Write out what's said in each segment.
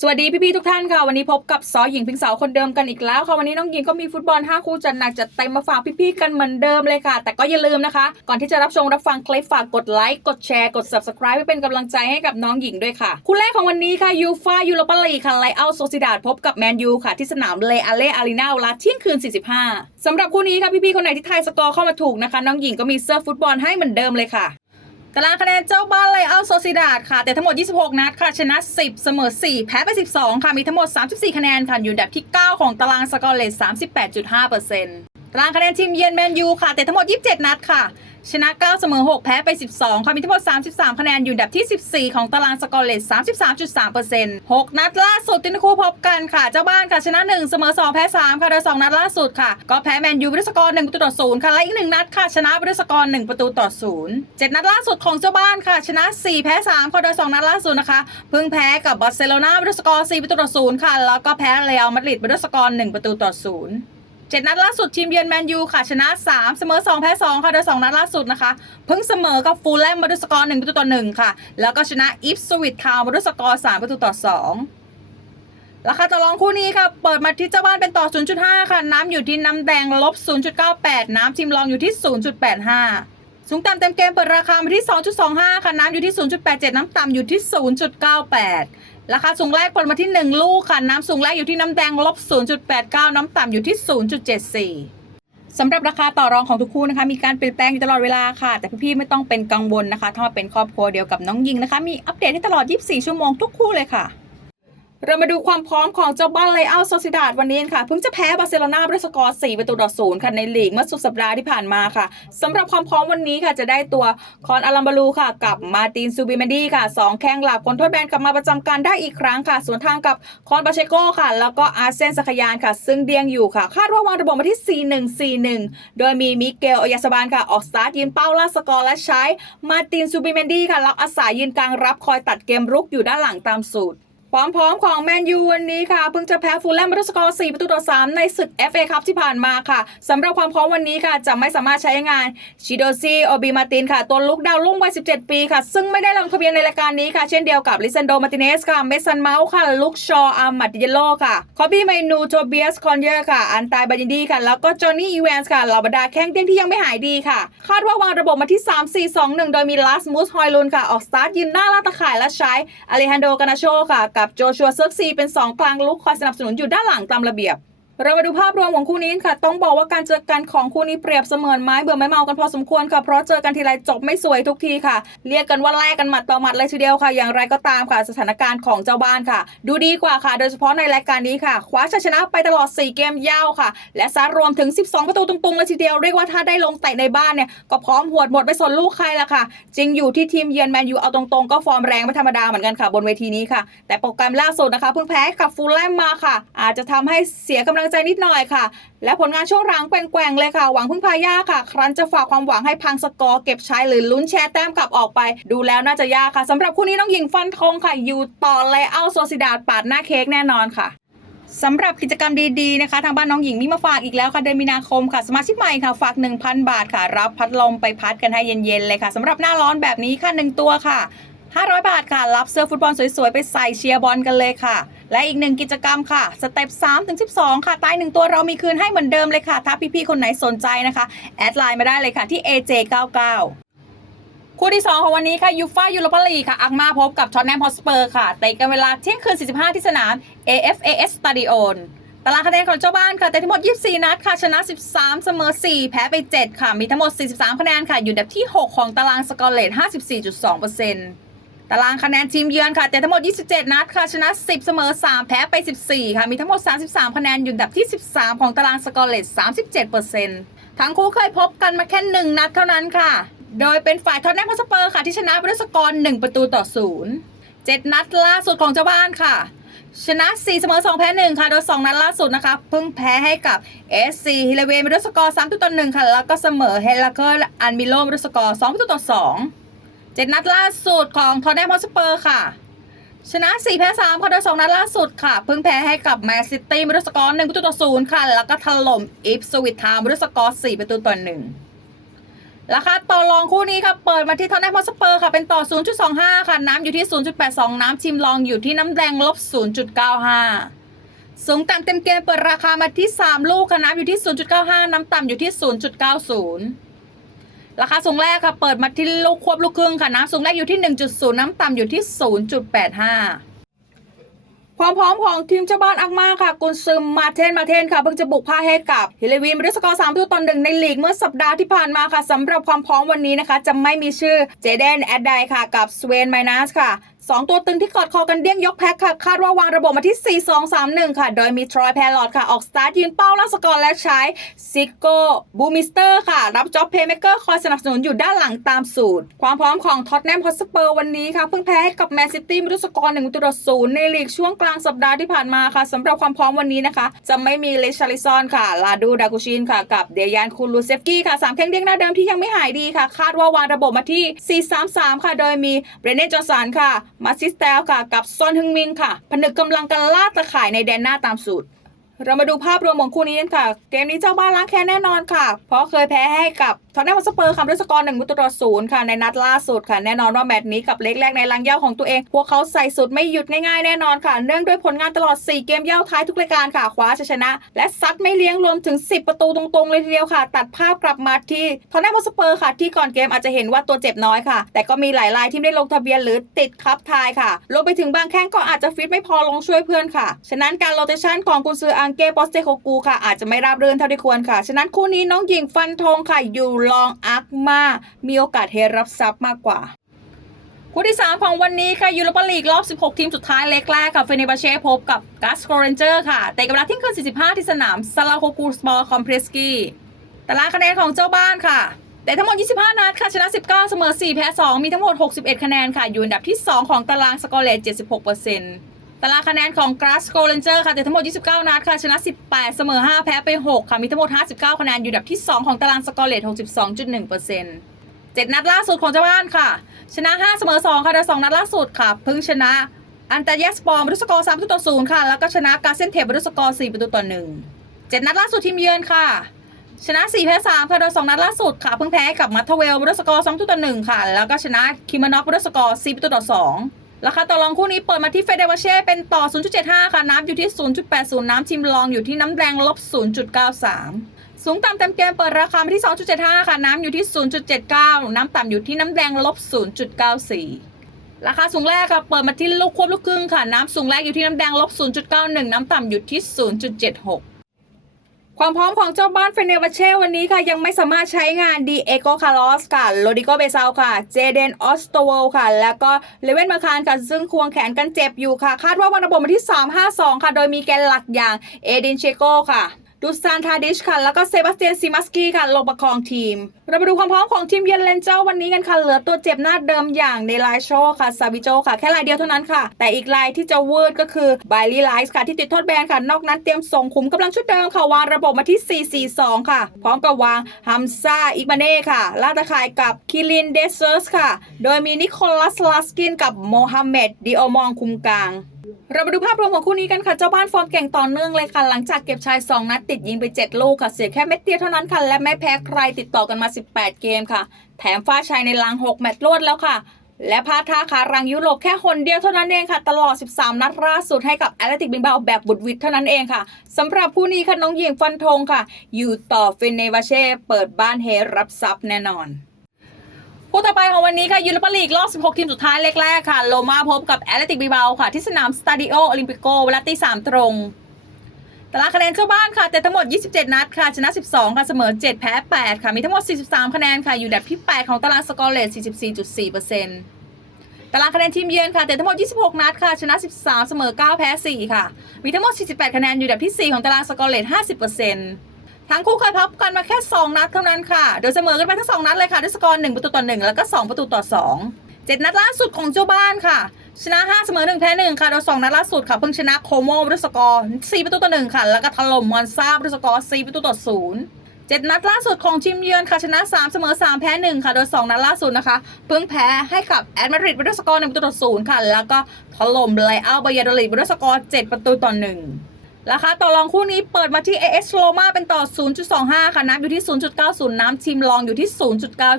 สวัสดีพี่ๆทุกท่านค่ะ วันนี้พบกับซอหญิงพิงสาวคนเดิมกันอีกแล้วค่ะ วันนี้น้องหญิงก็มีฟุตบอล 5 คู่จัดหนักจัดเต็มมาฝากพี่ๆกันเหมือนเดิมเลยค่ะ แต่ก็อย่าลืมนะคะ ก่อนที่จะรับชมรับฟังคลิปฝากกดไลค์กดแชร์กด subscribe เพื่อเป็นกำลังใจให้กับน้องหญิงด้วยค่ะ คู่แรกของวันนี้ค่ะยูฟายูโรปาลีค่ะไลเอาโซซิดาดพบกับแมนยูค่ะที่สนามเลอาเลอารีนาเวลาเที่ยงคืน 45สำหรับคู่นี้ค่ะพี่ๆคนไหนที่ทายสกอร์เข้ามาถูกนะคะ น้องหญิงก็มีเสื้อฟุตบอลให้เหมือนเดิมเลยค่ะ ตารางคะแนนเจ้าบ้านไลเอาโซซิดาดค่ะ แต่ทั้งหมด 26 นัดค่ะ ชนะ 10 เสมอ 4 แพ้ไป 12 ค่ะ มีทั้งหมด 34 คะแนนค่ะ อยู่อันดับที่ 9 ของตารางสกอร์เลส38.5%ตาร รางคะแนนทีมเยือนแมนยูค่ะ แต่ทั้งหมด 27 นัดค่ะ ชนะ 9 เสมอ 6 แพ้ไป 12 ค่ะ มีทั้งหมด 33 คะแนนอยู่อันดับที่ 14 ของตารางสกอร์เลส33.3% 6 นัดล่าสุดที่ทั้งคู่พบกันค่ะ เจ้าบ้านค่ะ ชนะ 1 เสมอ 2 แพ้ 3 ค่ะ โดย 2 นัดล่าสุดค่ะ ก็แพ้แมนยูไปด้วยสกอร์ 1 ประตูต่อ 0 ค่ะ และอีก 1 นัดค่ะ ชนะไปด้วยสกอร์ 1 ประตูต่อ 0 7 นัดล่าสุดของเจ้าบ้านค่ะ ชนะ 4 แพ้ 3 ค่ะ โดย 2 นัดล่าสุดนะคะ เพิ่งแพ้กับบาร์เซโลนาไปด้วยสกอร์ 4 ประตูต่อ 0 ค่ะ แล้วก็แพ้เรอัลมาดริดไปด้วยสกอร์ 1 ประตูต่อ 0 เจ็ดนัดล่าสุดทีมเยือนแมนยูค่ะ ชนะ 3 เสมอ 2 แพ้ 2 ค่ะ โดย 2 นัดล่าสุดนะคะ เพิ่งเสมอกับฟูลแลมมาด้วยสกอร์1ประตูต่อ 1 ค่ะ แล้วก็ชนะอิฟสวิตทาวมาด้วยสกอร์ 3 ประตูต่อ 2 ราคาต่อรองคู่นี้ค่ะ เปิดมาที่เจ้าบ้านเป็นต่อ 0.5 ค่ะ น้ำอยู่ที่น้ำแดงลบ 0.98 น้ำทีมรองอยู่ที่ 0.85สูงต่ำเต็มเกมเปิดราคามาที่ 2.25 ค่ะ น้ำอยู่ที่ 0.87 น้ำต่ำอยู่ที่ 0.98 ราคาสูงแรกผลมาที่ 1 ลูกค่ะ น้ำสูงแรกอยู่ที่น้ำแดงลบ 0.89 น้ำต่ำอยู่ที่ 0.74สำหรับราคาต่อรองของทุกคู่นะคะ มีการเปลี่ยนแปลงอยู่ตลอดเวลาค่ะ แต่พี่ๆไม่ต้องเป็นกังวลนะคะ ถ้ามาเป็นครอบครัวเดียวกับน้องยิงนะคะ มีอัปเดตให้ตลอด 24 ชั่วโมงทุกคู่เลยค่ะ เรามาดูความพร้อมของเจ้าบ้านไลอัลโซซิดาดวันนี้ค่ะเพิ่งจะแพ้บาร์เซโลนาด้วยสกอร์4ประตูต่อศูนย์ค่ะในลีกเมื่อสุดสัปดาห์ที่ผ่านมาค่ะสำหรับความพร้อมวันนี้ค่ะจะได้ตัวคอนอารัมบาลูค่ะ กับมาตินซูบิเมนดีค่ะสองแข้งหลักคนโทษแบนกลับมาประจำการได้อีกครั้งค่ะส่วนทางกับคอนบาเชโกค่ะ แล้วก็อาร์เซนสักยานค่ะ ซึ่งเดียงอยู่ค่ะ คาดว่าวางระบบมาที่ 4-1-4-1 โดยมีมิเกลอยาสบานค่ะออกสตาร์ทยืนเป้าล่าสกอร์และใช้มาตินซูบิเมนดีค่ะรับอาสายืนกลางรับคอยตัดเกมรุกอยู่ด้านหลังตามสูตร ความพร้อมของแมนยูวันนี้ค่ะเพิ่งจะแพ้ฟูลแลมมาด้วยสกอร์ 4 ประตูต่อ 3 ในศึก FA คัพที่ผ่านมาค่ะสำหรับความพร้อมวันนี้ค่ะ จะไม่สามารถใช้งานชิโดซีโอบิมาตินค่ะ ตัวลุกดาวรุ่งวัย 17 ปีค่ะ ซึ่งไม่ได้ลงทะเบียนในรายการนี้ค่ะ เช่นเดียวกับลิซันโดมาติเนสค่ะ เมสันเมาส์ค่ะ ลุกชออาร์มัดเยโลค่ะ คอบี้ไมนูโทเบียสคอนเยอร์ค่ะ อันตายบายินดีค่ะ แล้วก็จอห์นนี่อีแวนส์ค่ะเหล่าบรรดาแข้งเตี้ยงที่ยังไม่หายดีค่ะ คาดว่าวางระบบมาที่ 3-4-2-1 โดยมีลาสมูสฮอยลุนค่ะออกสตาร์ทยืนหน้าลาตะข่ายและใช้อเลฮันโดกานาโชค่ะกับโจชัวเซิร์กซีเป็น 2 กลางลุกคอยสนับสนุนอยู่ด้านหลังตามระเบียบ เรามาดูภาพรวมของคู่นี้ค่ะ ต้องบอกว่าการเจอกันของคู่นี้เปรียบเสมือนไม้เบื่อไม้เมากันพอสมควรค่ะ เพราะเจอกันทีไรจบไม่สวยทุกทีค่ะ เรียกกันว่าแลกกันหมัดต่อหมัดเลยทีเดียวค่ะ อย่างไรก็ตามค่ะ สถานการณ์ของเจ้าบ้านค่ะ ดูดีกว่าค่ะ โดยเฉพาะในรายการนี้ค่ะ คว้าชัยชนะไปตลอด 4 เกมยาวค่ะ และซารวมถึง 12 ประตูตรงๆเลยทีเดียว เรียกว่าถ้าได้ลงเตะในบ้านเนี่ย ก็พร้อมหวดหมดไปสนลูกใครละค่ะ จริงอยู่ที่ทีมเยือนแมนยูเอาตรงๆ ก็ฟอร์มแรงไม่ธรรมดาเหมือนกันค่ะ บนเวทีนี้ค่ะ แต่โปรแกรมล่าสุดนะคะเพิ่งแพ้กับฟูลแลมมาค่ะ อาจจะทำให้เสียกำลังใจนิดหน่อยค่ะ และผลงานช่วงหลังแกว่งๆเลยค่ะ หวังพึ่งพายากค่ะ ครั้นจะฝากความหวังให้พังสกอร์เก็บใช้หรือลุ้นแชร์แต้มกลับออกไป ดูแล้วน่าจะยากค่ะสำหรับคู่นี้น้องหญิงฟันธงค่ะ อยู่ต่อเลยเอาโซซิดาดปาดหน้าเค้กแน่นอนค่ะสำหรับกิจกรรมดีๆนะคะ ทางบ้านน้องหญิงมีมาฝากอีกแล้วค่ะเดือนมีนาคมค่ะ สมาชิกใหม่ค่ะ ฝาก 1,000 บาทค่ะ รับพัดลมไปพัดกันให้เย็นๆเลยค่ะสำหรับหน้าร้อนแบบนี้ค่ะ1ตัวค่ะ 500 บาทค่ะ รับเสื้อฟุตบอลสวยๆ ไปใส่เชียร์บอลกันเลยค่ะ และอีกหนึ่งกิจกรรมค่ะ สเต็ป3ถึง12 ค่ะใต้หนึ่งตัวเรามีคืนให้เหมือนเดิมเลยค่ะ ถ้าพี่ๆ คนไหนสนใจนะคะ แอดไลน์มาได้เลยค่ะที่ AJ99 คู่ที่ 2 ของวันนี้ค่ะยูฟ่ายูโรปาลีค่ะอักมาพบกับท็อตแนมฮอสเปอร์ค่ะเตะกันเวลาเที่ยงคืน 45 ที่สนาม AFAS Stadion ตารางคะแนนของเจ้าบ้านค่ะแต่ทั้งหมด 24 นัดค่ะ ชนะ 13 เสมอ 4 แพ้ไป 7 ค่ะ มีทั้งหมด 43 คะแนนค่ะ อยู่อันดับที่ 6 ของตารางสกอร์เลต54.2%ต ตารางคะแนนทีมเยือนค่ะ แต่ทั้งหมด 27 นัดค่ะ ชนะ 10 เสมอ 3 แพ้ไป 14 ค่ะ มีทั้งหมด 33 คะแนนอยู่อันดับที่ 13 ของตารางสกอร์เลต37%ทั้งคู่เคยพบกันมาแค่1นัดเท่านั้นค่ะ โดยเป็นฝ่ายท็อตแนมฮอสเปอร์ค่ะ ที่ชนะไปด้วยสกอร์1ประตูต่อ 0 7 นัดล่าสุดของเจ้าบ้านค่ะ ชนะ 4 เสมอ 2 แพ้ 1 ค่ะ โดย 2 นัดล่าสุดนะคะ เพิ่งแพ้ให้กับ SC ฮิเลเวนไปด้วยสกอร์3ประตูต่อ1ค่ะ แล้วก็เสมอเฮลักเกอร์อันมิโลไปด้วยสกอร์2ประตูต่อ2 7นัดล่าสุดของทอ t แนมฮอสเปอร์ค่ะ ชนะ 4 แพ้3ค่ะโดย2นัดล่าสุดค่ะ เพิ่งแพ้ให้กับแมนซิตี้ไปด้วยสกอร์1ประตูต่อ0ค่ะ แล้วก็ถล่มอิฟสวิตทาวน์ไปด้วยสกอร์4ประตูต่อ1ราคาต่อรองคู่นี้ค่ะ เปิดมาที่ทอนแนมฮอสเปอร์ค่ะ เป็นต่อ 0.25 ค่ะ น้ำอยู่ที่ 0.82 น้ำชิมลองอยู่ที่น้ำแดงลบ 0.95 สูงต่ำเต็มเกมเปิดราคามาที่ 3 ลูกค่ะ น้ำอยู่ที่ 0.95 น้ำต่ำอยู่ที่ 0.90 ราคาสูงแรกค่ะ เปิดมาที่ลูกควบลูกครึ่งค่ะ น้ำสูงแรกอยู่ที่ 1.0 น้ำต่ำอยู่ที่ 0.85 ความพร้อมของทีมเจ้าบ้านอักมาค่ะ กุนซึมมาเทนมาเทนค่ะ เพิ่งจะบุกพ่ายให้กับฮิเลวีมาด้วยสกอร์สามตัวตอนหนึ่งในลีกเมื่อสัปดาห์ที่ผ่านมาค่ะสำหรับความพร้อมวันนี้นะคะ จะไม่มีชื่อเจเดนแอดไดค่ะ กับสเวนไมนัสค่ะ สองตัวตึงที่กอดคอกันเด้งยกแพ็คค่ะ คาดว่าวางระบบมาที่ 4 2 3 1 ค่ะ โดยมีทรอยแพรลอดค่ะ ออกสตาร์ทยืนเป้าล่าสกอร์และใช้ซิโก้บูมิสเตอร์ค่ะ รับจ็อบเพย์เมเกอร์คอยสนับสนุนอยู่ด้านหลังตามสูตร ความพร้อมของท็อตแนมฮอตสเปอร์วันนี้ค่ะ เพิ่งแพ้ให้กับแมนซิตี้มาด้วยสกอร์1ประตูต่อศูนย์ในลีกช่วงกลางสัปดาห์ที่ผ่านมาค่ะสำหรับความพร้อมวันนี้นะคะ จะไม่มีเลชาริซอนค่ะลาดูดากูชินค่ะกับเดยานคูลูเซฟกี้ค่ะสามแข้งเด้งหน้าเดิมที่ยังไม่หายดีค่ะ คาดว่าวางระบบมาที่ 4-3-3 ค่ะ โดยมีเบรเน่จอร์สันค่ะมาซิสเตลค่ะ กับซอนฮึงมินค่ะ ผนึกกำลังกันล่าตะข่ายในแดนหน้าตามสูตร เรามาดูภาพรวมของคู่นี้กันค่ะ เกมนี้เจ้าบ้านล้างแค้นแน่นอนค่ะ เพราะเคยแพ้ให้กับทอนแนมสเปอร์ค่ะด้วยสกอร์หนึ่งประตูต่อศูนย์ค่ะ ในนัดล่าสุดค่ะ แน่นอนว่าแมตช์นี้กับเล็กแรกในลังเย่าของตัวเอง พวกเขาใส่สุดไม่หยุดง่ายๆแน่นอนค่ะ เนื่องด้วยผลงานตลอด 4 เกมเย่าท้ายทุกรายการค่ะ คว้าชัยชนะ และซัดไม่เลี้ยงรวมถึง 10 ประตูตรงๆ เลยทีเดียวค่ะ ตัดภาพกลับมาที่ทอนแนมสเปอร์ค่ะ ที่ก่อนเกมอาจจะเห็นว่าตัวเจ็บน้อยค่ะ แต่ก็มีหลายรายที่ไม่ได้ลงทะเบียนหรือติดครับทายค่ะรวมไปถึงบางแข้งก็อาจจะฟิตไม่พอลงช่วยเพื่อนค่ะฉะนั้นการโรเตชันของกุนซืออัางเก้ปอสเตโคกูค่ะ อาจจะไม่ราบรื่นเท่าที่ควรค่ะ ฉะนั้นคู่นี้น้องหญิงฟันธงค่ะ อยู่ลองอักมา มีโอกาสเทรับทรัพย์มากกว่าคู่ที่ 3 ของวันนี้ค่ะยูโรปาลีกรอบ 16 ทีมสุดท้ายเล็กแรกค่ะเฟเนบาเช่พบกับกัสโกเรนเจอร์ค่ะแต่กับเวลาที่ยงคืน 45 ที่สนามซาลาโคกูสปอร์คอมเพรสกี้ตารางคะแนนของเจ้าบ้านค่ะ แต่ทั้งหมด 25 นัดค่ะชนะ 19 เสมอ 4 แพ้ 2 มีทั้งหมด 61 คะแนนค่ะ อยู่อันดับที่ 2 ของตารางสกอร์เลต76%ต ตารางคะแนนของ Glasgow Rangers ค่ะแต่ทั้งหมด 29 นัดค่ะ ชนะ 18 เสมอ 5 แพ้ไป 6 ค่ะ มีทั้งหมด 59 คะแนน อยู่อันดับที่ 2 ของตารางสกอร์เลต62.1%เจ็ดนัดล่าสุดของเจ้าบ้านค่ะ ชนะ 5 เสมอ 2 ค่ะโดย2นัดล่าสุดค่ะ เพิ่งชนะอันตาเยสปอร์มาด้วยสกอร์3ประตูต่อ0ค่ะ แล้วก็ชนะกาเซนเทปมาด้วยสกอร์4ประตูต่อ1เจ็ดนัดล่าสุดทีมเยือนค่ะ ชนะ 4 แพ้ 3 ค่ะโดย2นัดล่าสุดค่ะ เพิ่งแพ้กับมัทเทเวลมาด้วยสกอร์2ประตูต่อ1ค่ะ แล้วก็ชนะคิมานอฟมาด้วยสกอร์4ประตูต่อ2 ราคาต่อรองคู่นี้เปิดมาที่เฟเดวาเช่เป็นต่อ 0.75 ค่ะ น้ำอยู่ที่ 0.80 น้ำชิมลองอยู่ที่น้ำแดงลบ 0.93 สูงต่ำเต็มเกมเปิดราคามาที่ 2.75 ค่ะ น้ำอยู่ที่ 0.79 น้ำต่ำอยู่ที่น้ำแดงลบ 0.94 ราคาสูงแรกค่ะ เปิดมาที่ลูกควบลูกครึ่งค่ะ น้ำสูงแรกอยู่ที่น้ำแดงลบ 0.91 น้ำต่ำอยู่ที่ 0.76 ความพร้อมของเจ้าบ้านเฟเนวาเช่วันนี้ค่ะ ยังไม่สามารถใช้งานดีเอโกคาร์ลอสค่ะโรดิโกเบซาลค่ะ เจเดนออสโตเวลค่ะ แล้วก็เลเวนมาคารค่ะ ซึ่งควงแขนกันเจ็บอยู่ค่ะ คาดว่าวันระบบมาที่ 3-5-2 ค่ะ โดยมีแกนหลักอย่างเอเดนเชโกค่ะ ดูซานทาดิชค่ะ แล้วก็เซบาสเตียนซิมัสกี้ค่ะ ลงประคองทีม เรามาดูความพร้อมของทีมเยือนเลนเจ้าวันนี้กันค่ะ เหลือตัวเจ็บหน้าเดิมอย่างเนลายโชค่ะ ซาบิโจค่ะ แค่รายเดียวเท่านั้นค่ะ แต่อีกรายที่จะวืดก็คือไบลีไลส์ค่ะ ที่ติดโทษแบนค่ะ นอกนั้นเตรียมส่งขุมกำลังชุดเดิมค่ะ วางระบบมาที่ 4-4-2 ค่ะ พร้อมกับวางฮัมซาอิกมาเน่ค่ะ ลาดตะข่ายกับคิรินเดเซอร์สค่ะ โดยมีนิโคลัสลาสกินกับโมฮัมเหม็ดดิโอมองคุมกลาง เรามาดูภาพรวมของคู่นี้กันค่ะ เจ้าบ้านฟอร์มเก่งต่อเนื่องเลยค่ะ หลังจากเก็บชัย2 นัดติดยิงไป 7 ลูกค่ะ เสียแค่เม็ดเดียวเท่านั้นค่ะ และไม่แพ้ใครติดต่อกันมา 18 เกมค่ะ แถมฟาชัยในลัง 6 แมตช์รวดแล้วค่ะ และพาท่าขารังยุโรปแค่คนเดียวเท่านั้นเองค่ะ ตลอด 13 นัดล่าสุดให้กับแอตเลติกบิงบาแบบบุดวิดเท่านั้นเองค่ะสำหรับผู้นี้ค่ะน้องหญิงฟันธงค่ะ อยู่ต่อฟินเนวาเช่เปิดบ้านเฮรับทรัพย์แน่นอน คู่ต่อไปของวันนี้ค่ะยูโรปาลีกรอบ 16 ทีมสุดท้ายเล็กแรกค่ะ โลมาพบกับแอตเลติกบิเบาค่ะ ที่สนามสตาดิโอโอลิมปิโกเวลาตี3ตรงตารางคะแนนเจ้าบ้านค่ะ แต่ทั้งหมด 27 นัดค่ะ ชนะ 12 ค่ะ เสมอ 7 แพ้ 8 ค่ะ มีทั้งหมด 43 คะแนนค่ะ อยู่อันดับที่ 8 ของตารางสกอร์เลส44.4%ตารางคะแนนทีมเยือนค่ะ แต่ทั้งหมด 26 นัดค่ะ ชนะ 13 เสมอ 9 แพ้ 4 ค่ะ มีทั้งหมด 48 คะแนน อยู่ดับที่ 4 ของตารางสกอร์เลส50% ทั้งคู่เคยพบกันมาแค่ 2 นัดเท่านั้นค่ะ โดยเสมอกันไปทั้ง 2 นัดเลยค่ะ ด้วยสกอร์1ประตูต่อ 1 แล้วก็ 2 ประตูต่อ 2 7 นัดล่าสุดของเจ้าบ้านค่ะ ชนะ 5 เสมอ 1 แพ้ 1 ค่ะ โดย 2 นัดล่าสุดค่ะ เพิ่งชนะโคโมด้วยสกอร์ 4 ประตูต่อ 1 ค่ะ แล้วก็ถล่มมอนซาด้วยสกอร์ 4 ประตูต่อ0เจ็ดนัดล่าสุดของทีมเยือนค่ะชนะ 3 เสมอ 3 แพ้ 1 ค่ะ โดย 2 นัดล่าสุดนะคะ เพิ่งแพ้ให้กับแอดมาดริดไปด้วยสกอร์1ประตูต่อ0ค่ะ แล้วก็ถล่มไลอัลบายาโดลิดไปด้วยสกอร์ 7 ประตูต่อ 1 ราคาต่อรองคู่นี้เปิดมาที่ AS Roma เป็นต่อ 0.25 ค่ะ น้ำอยู่ที่ 0.90 น้ำทีมรองอยู่ที่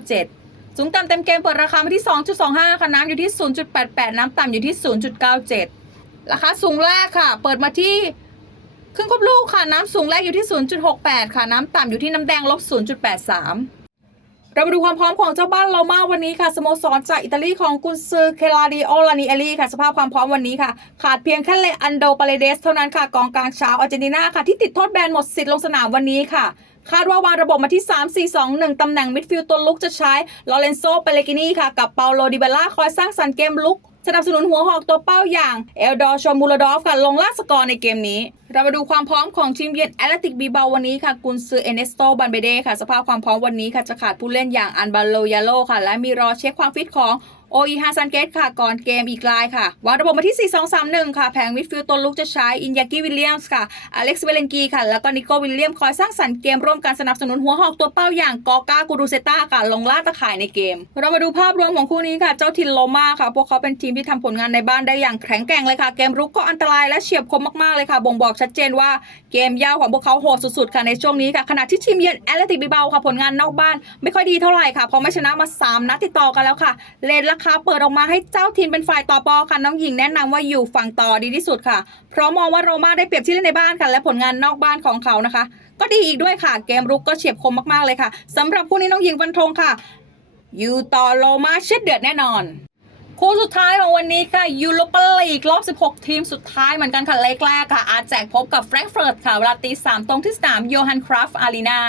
0.97 สูงต่ำเต็มเกมเปิดราคามาที่ 2.25 ค่ะ น้ำอยู่ที่ 0.88 น้ำต่ำอยู่ที่ 0.97 ราคาสูงแรกค่ะ เปิดมาที่ครึ่งควบลูกค่ะ น้ำสูงแรกอยู่ที่ 0.68 ค่ะ น้ำต่ำอยู่ที่น้ำแดงลบ 0.83 เรามาดูความพร้อมของเจ้าบ้านเรามากวันนี้ค่ะสโมสรจากอิตาลีของกุนซือเคลาดิโอลานิเอลีค่ะสภาพความพร้อมวันนี้ค่ะ ขาดเพียงแค่เลอันโดปาเลเดสเท่านั้นค่ะกองกลางชาวอาร์เจนตินาค่ะที่ติดโทษแบนหมดสิทธิ์ลงสนามวันนี้ค่ะคาดว่าวางระบบมาที่ 3 4 2 1 ตำแหน่งมิดฟิลด์ตัวลุกจะใช้ลอเรนโซเปเลกินีค่ะ กับเปาโลดิเบล่าคอยสร้างสรรค์เกมลุก สนับสนุนหัวหอกตัวเป้าอย่างเอลดอร์ชอมูลดอฟค่ะลงล่าสกอร์ในเกมนี้ เรามาดูความพร้อมของทีมเยือนแอตเลติกบีเบาวันนี้ค่ะกุนซือเอเนสโตบันเบเดค่ะ สภาพความพร้อมวันนี้ค่ะจะขาดผู้เล่นอย่างอันบาโลยาโลค่ะ และมีรอเช็คความฟิตของ โออีฮาซันเกตค่ะ ก่อนเกมอีกรายค่ะ วางระบบมาที่ 4 2 3 1 ค่ะ แผงมิดฟิลด์ตัวลุกจะใช้ อินยากิวิลเลียมส์ค่ะ อเล็กซ์เวเลนกีค่ะ แล้วก็นิโควิลเลียม คอยสร้างสรรค์เกมร่วมกันสนับสนุนหัวหอกตัวเป้าอย่างกอกากูรูเซต้าค่ะ ลงล่าตะข่ายในเกม เรามาดูภาพรวมของคู่นี้ค่ะ เจ้าทินโลมาค่ะ พวกเขาเป็นทีมที่ทำผลงานในบ้านได้อย่างแข็งแกร่งเลยค่ะ เกมรุกก็อันตรายและเฉียบคมมากๆเลยค่ะ บ่งบอกชัดเจนว่าเกมยาวของพวกเขาโหดสุดๆค่ะในช่วงนี้ค่ะ ขณะที่ทีมเยือนแอตเลติกบิเบาค่ะ ผลงานนอกบ้าน ไม่ค่อยดีเท่าไหร่ค่ะเพราะไม่ชนะมาสามนัดติดต่อกันแล้วค่ะเลนคาเปิดออกมาให้เจ้าทีมเป็นฝ่ายต่อปอค่ะน้องหญิงแนะนำว่าอยู่ฝั่งต่อดีที่สุดค่ะ เพราะมองว่าโรม่าได้เปรียบที่เล่นในบ้านค่ะ และผลงานนอกบ้านของเขานะคะ ก็ดีอีกด้วยค่ะ เกมรุกก็เฉียบคมมากๆเลยค่ะสำหรับคู่นี้น้องหญิงฟันธงค่ะ อยู่ต่อโรม่าเช็ดเดือดแน่นอนคู่สุดท้ายของวันนี้ค่ะยูโรปาลีกรอบ 16 ทีมสุดท้ายเหมือนกันค่ะเล็กแรกค่ะ อาจแจกพบกับแฟรงก์เฟิร์ตค่ะเวลาตีสามตรงที่สนามโยฮันคราฟอารีนา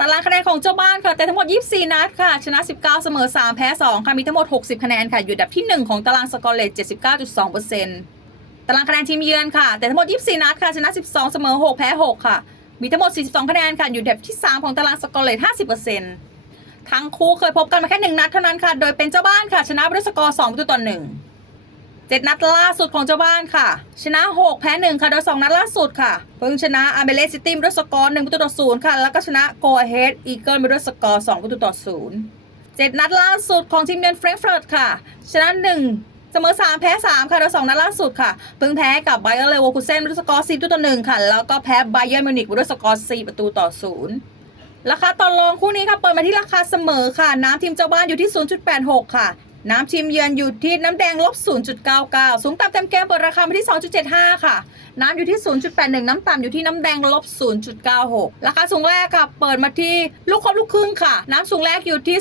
ตารางคะแนนของเจ้าบ้านค่ะ แต่ทั้งหมด 24 นัดค่ะ ชนะ 19 เสมอ 3 แพ้ 2 ค่ะ มีทั้งหมด 60 คะแนนค่ะ อยู่ดับที่ 1 ของตารางสกอร์เลต79.2%ตารางคะแนนทีมเยือนค่ะ แต่ทั้งหมด 24 นัดค่ะ ชนะ 12 เสมอ 6 แพ้ 6 ค่ะ มีทั้งหมด 42 คะแนนค่ะ อยู่ดับที่ 3 ของตารางสกอร์เลต50%ทั้งคู่เคยพบกันมาแค่หนึ่งนัดเท่านั้นค่ะ โดยเป็นเจ้าบ้านค่ะ ชนะด้วยสกอร์2ประตูต่อ1 เจ็ดนัดล่าสุดของเจ้าบ้านค่ะ ชนะ 6 แพ้1ค่ะโดย 2 นัดล่าสุดค่ะ เพิ่งชนะอาร์เมเลสซิตี้ด้วยสกอร์1ประตูต่อ0ค่ะ แล้วก็ชนะโกเฮดอีเกิลไปด้วยสกอร์2ประตูต่อ0เจ็ดนัดล่าสุดของทีมเยือนแฟรงก์เฟิร์ตค่ะ ชนะ 1เสมอ3แพ้3ค่ะโดย2นัดล่าสุดค่ะ เพิ่งแพ้กับไบเออร์เลเวอร์คูเซนด้วยสกอร์4ประตูต่อ1ค่ะ แล้วก็แพ้ไบเออร์มิวนิกด้วยสกอร์4ประตูต่อ0ราคาต่อรองคู่นี้ค่ะ เปิดมาที่ราคาเสมอค่ะ น้ำทีมเจ้าบ้านอยู่ที่ 0.86 ค่ะ น้ำชีมเยือนอยู่ที่น้ำแดงลบ 0.99 สูงต่ำเต็มเกมเปิดราคามาที่ 2.75 ค่ะ น้ำอยู่ที่ 0.81 น้ำต่ำอยู่ที่น้ำแดงลบ 0.96 ราคาสูงแรกค่ะ เปิดมาที่ลูกครบลูกครึ่งค่ะ น้ำสูงแรกอยู่ที่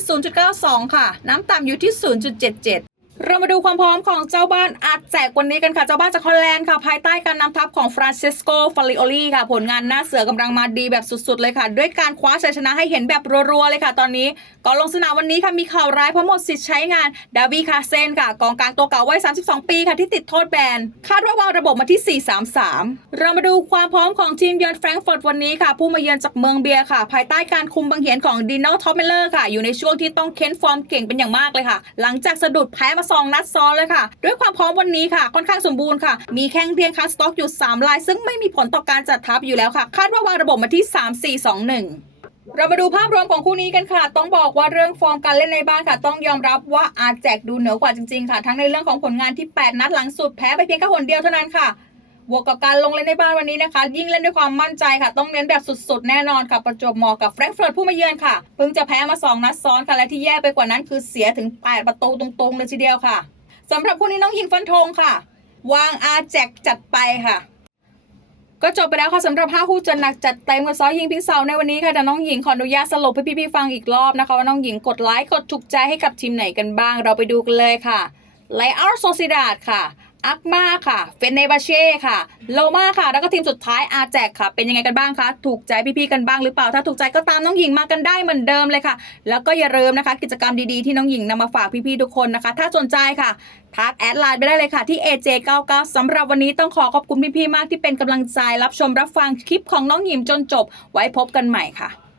0.92 ค่ะ น้ำต่ำอยู่ที่ 0.77 เรามาดูความพร้อมของเจ้าบ้านอาจแจกวันนี้กันค่ะ เจ้าบ้านจากฮอลแลนด์ค่ะ ภายใต้การนำทัพของฟรานซิสโกฟาริโอลีค่ะ ผลงานหน้าเสือกำลังมาดีแบบสุดๆเลยค่ะ ด้วยการคว้าชัยชนะให้เห็นแบบรัวๆเลยค่ะ ตอนนี้ก่อนลงสนามวันนี้ค่ะ มีข่าวร้ายเพราะหมดสิทธิ์ใช้งานดาวีคาเซนค่ะกองกลางตัวเก่าวัย 32 ปีค่ะที่ติดโทษแบน คาดว่าวางระบบมาที่ 4-3-3 เรามาดูความพร้อมของทีมเยือนแฟรงก์ฟิร์ตวันนี้ค่ะ ผู้มาเยือนจากเมืองเบียร์ค่ะ ภายใต้การคุมบังเหียนของดีโน่ท็อปเมลเลอร์ค่ะ อยู่ในช่วงที่ต้องเค้นฟอร์มเก่งเป็นอย่างมากเลยค่ะ หลังจากสะดุดแพ้มาสองนัดซ้อนเลยค่ะ ด้วยความพร้อมวันนี้ค่ะ ค่อนข้างสมบูรณ์ค่ะ มีแข้งเพียงคาสต็อกอยู่ 3 ลาย ซึ่งไม่มีผลต่อการจัดทัพอยู่แล้วค่ะ คาดว่าวางระบบมาที่ 3-4-2-1เรามาดูภาพรวมของคู่นี้กันค่ะ ต้องบอกว่าเรื่องฟอร์มการเล่นในบ้านค่ะ ต้องยอมรับว่าอาจแจกดูเหนือกว่าจริงๆค่ะ ทั้งในเรื่องของผลงานที่ 8 นัดหลังสุดแพ้ไปเพียงแค่หนเดียวเท่านั้นค่ะ บวกกับการลงเล่นในบ้านวันนี้นะคะ ยิ่งเล่นด้วยความมั่นใจค่ะ ต้องเน้นแบบสุดๆ แน่นอนค่ะประจวบเหมาะกับแฟรงก์เฟิร์ตผู้มาเยือนค่ะ เพิ่งจะแพ้มา 2 นัดซ้อนค่ะ และที่แย่ไปกว่านั้นคือเสียถึง 8 ประตูตรงๆเลยทีเดียวค่ะสำหรับคู่นี้น้องยิงฟันธงค่ะ วางอาแจกจัดไปค่ะก็จบไปแล้วค่ะสำหรับ5คู่จัดหนักจัดเต็มกับซอยิงพิกเซาในวันนี้ค่ะแต่น้องหญิงขออนุญาตสรุปให้พี่ๆฟังอีกรอบนะคะ ว่าน้องหญิงกดไลค์กดถูกใจให้กับทีมไหนกันบ้าง เราไปดูกันเลยค่ะไลอาร์โซซิดาดค่ะ อักมาค่ะเฟนเนบาเช่ค่ะโลมาค่ะ แล้วก็ทีมสุดท้ายอาแจกค่ะ เป็นยังไงกันบ้างคะ ถูกใจพี่ๆกันบ้างหรือเปล่า ถ้าถูกใจก็ตามน้องหญิงมากันได้เหมือนเดิมเลยค่ะ แล้วก็อย่าลืมนะคะ กิจกรรมดีๆที่น้องหญิงนำมาฝากพี่ๆทุกคนนะคะ ถ้าสนใจค่ะทักแอดไลน์ไปได้เลยค่ะที่ AJ99 สำหรับวันนี้ต้องขอขอบคุณพี่ๆมากที่เป็นกำลังใจรับชมรับฟังคลิปของน้องหญิงจนจบ ไว้พบกันใหม่ค่ะ